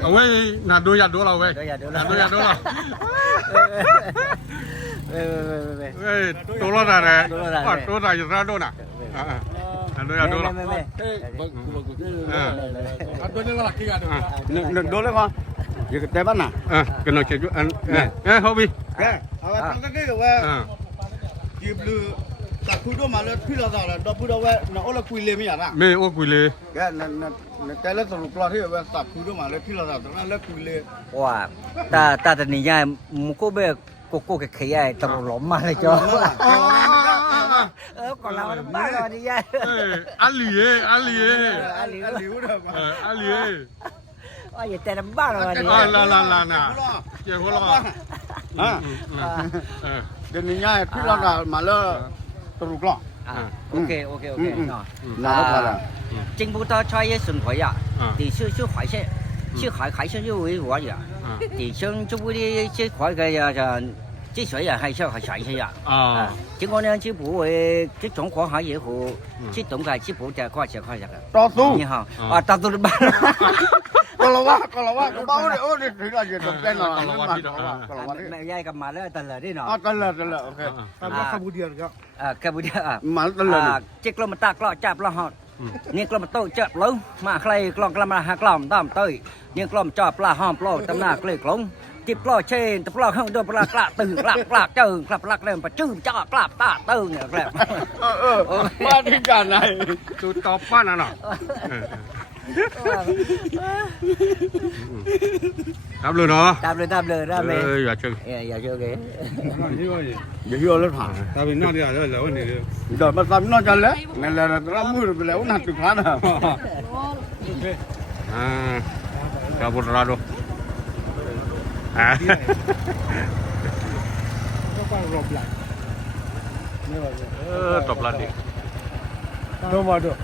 เอาไว้นาดูอย่าดูเราเว้ย อย่าดู นาดูอย่าดูเรา เออ เฮ้ยตัวรอดอะไร ตัวรอดอะไร ว่าตัวไหนอยู่ด้านโน้นอ่ะนาดูอย่าดูเรา ไม่ อ่ะ Nực đố lên con. Giờ cái tay bắt nè. กันหน่อยเช็คอันเขาบี Cái. Thằng cái được về. Kịp lư. Cả khu đó mà nó phi là sao là đó phi đâu về nó là quỳ lên mới à? ไม่โอ้กุยเลย Cái là sầu lục lo thế về sạp khu đó mà nó phi là sao nó là quỳ lên. ว่าตาตานี่ยายมุกเบกโกcáiขี้ไอ้ตลอดมาเลยจ้ะก่อนเราบ้านเรานี่ยาย อัลลีอัลลี Ăn liu được mà. อัลลี ว่าอย่าแต่บ้านเรานี่ ลาน่ะเจ้าหัวเราะ À. Cái này nhá phi là sao mà nó sầu lục lo. โอเคเนาะ Nó là là. 政府都ใช้顺回啊地是海鲜是海鲜就为我呀地生就为这块个呀这水呀还是海鲜呀结果呢就不为这种黄海也好这种个就不在块钱个 To su. 你好到都是办 Kalau wah, kau bawa ni, oh ni tidak je tempat lah. Kalau wah ni. แม่ยายกับมาแล้วตลอดนี่เนาะ Ah, telah, okey. kemudian kemudian Mal telah ni. จิกลมตากลอจับละหอดนี่กลมโตจับลงมาใครกลองกลมหากลอมตามเตยนี่กลมจอบปลาหอมปลอตำหน้าเกลือกลงจิบปลอเชนตะปลอข้างโดนปลากระตึงกลากเจิงกลับเริ่มปะจื้อจ้ากลับตาตึงเนี่ยแกลบ Wah ni kan ai. ตัวตอบป้าน่ะเนาะรับเลยเนาะ ตามเลยอย่าเชิง อย่าเชื่อแก Giờ vô lên thả. ถ้าเป็นนอกที่อาจจะแล้วนี่ Rồi mà tao nó cho lấy. Này là ra mưa rồi lấy nát được phá nè. กาบุราโดตบลัดดิ Đâu mà được.